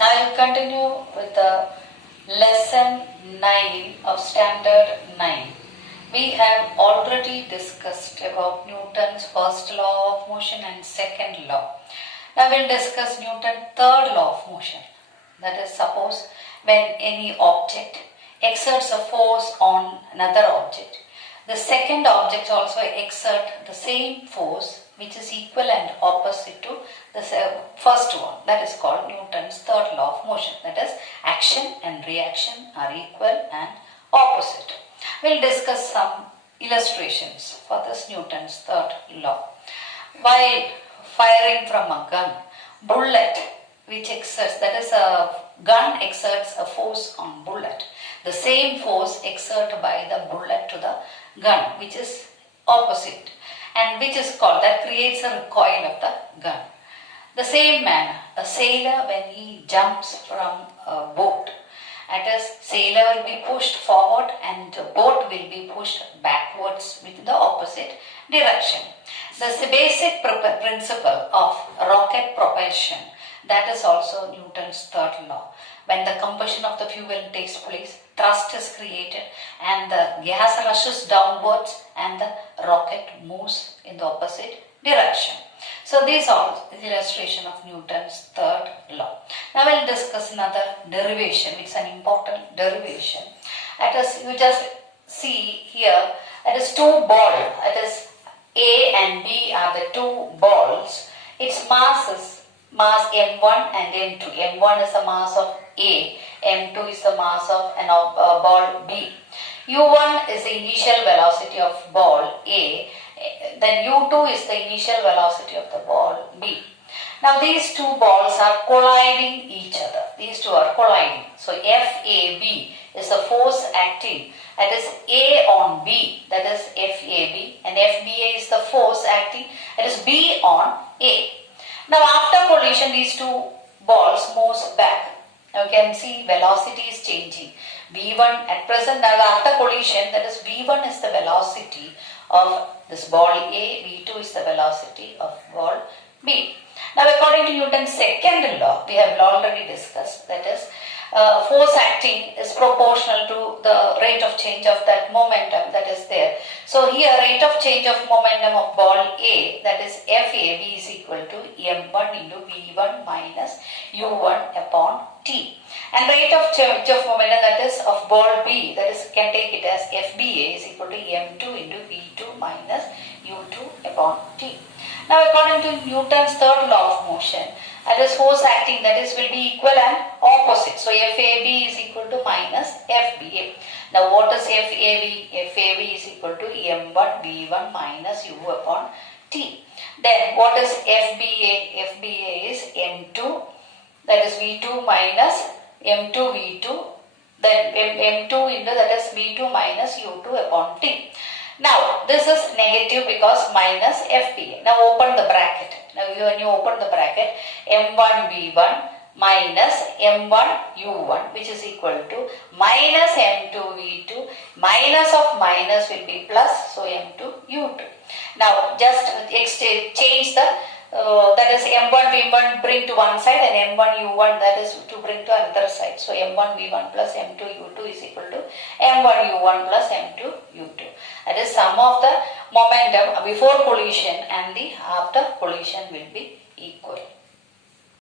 I will continue with the lesson 9 of standard 9. We have already discussed about Newton's first law of motion and second law. Now we will discuss Newton's third law of motion. That is, suppose when any object exerts a force on another object, the second object also exerts the same force which is equal and opposite to the first one. That is called Newton's third law of motion. That is, action and reaction are equal and opposite. We will discuss some illustrations for this Newton's third law. While firing from a gun, bullet which exerts, that is, a gun exerts a force on bullet. The same force exerted by the bullet to the gun, which is opposite, and which is called, that creates a recoil of the gun. The same manner, a sailor when he jumps from a boat, that is, sailor will be pushed forward and the boat will be pushed backwards with the opposite direction. This is the basic principle of rocket propulsion. That is also Newton's third law. When the combustion of the fuel takes place, thrust is created and the gas rushes downwards and the rocket moves in the opposite direction. So these are the illustration of Newton's third law. Now we will discuss another derivation. It's an important derivation. That is, you just see here, that is two balls. That is, A and B are the two balls. Its mass is mass M1 and M2. M1 is the mass of A, M2 is the mass of ball B. U1 is the initial velocity of ball A, then U2 is the initial velocity of the ball B. Now these two balls are colliding each other. These two are colliding. So FAB is the force acting, that is A on B, that is FAB, and FBA is the force acting, that is B on A. Now after collision, these two balls moves back. Now you can see velocity is changing. V1 at present, now after collision, that is V1 is the velocity of this ball A, V2 is the velocity of ball B. Now according to Newton's second law, we have already discussed, that is, force acting is proportional to the rate of change of that momentum that is there. So here rate of change of momentum of ball A, that is FAB, is equal to M1 into V1 minus U1 upon T. And rate of change of momentum, that is of ball B, that is, can take it as FBA is equal to M2 into V2 minus U2 upon T. Now according to Newton's third law of motion, that is force acting, that is will be equal and opposite. So FAB is equal to minus FBA. Now what is FAB? FAB is equal to M1 V1 minus U upon T. Then what is FBA? FBA is M2, that is V2 minus M2 V2, then M2 into, that is V2 minus U2 upon T. Now this is negative because minus FBA. Now open the bracket. Now when you open the bracket, M1 V1 minus M1 U1, which is equal to minus M2 V2, minus of minus will be plus, so M2 U2. Now just change the that is M1 V1 bring to one side and M1 U1, that is to bring to another side. So M1 V1 plus M2 U2 is equal to M1 U1 plus M2 U2. That is sum of the momentum before collision and the after collision will be equal.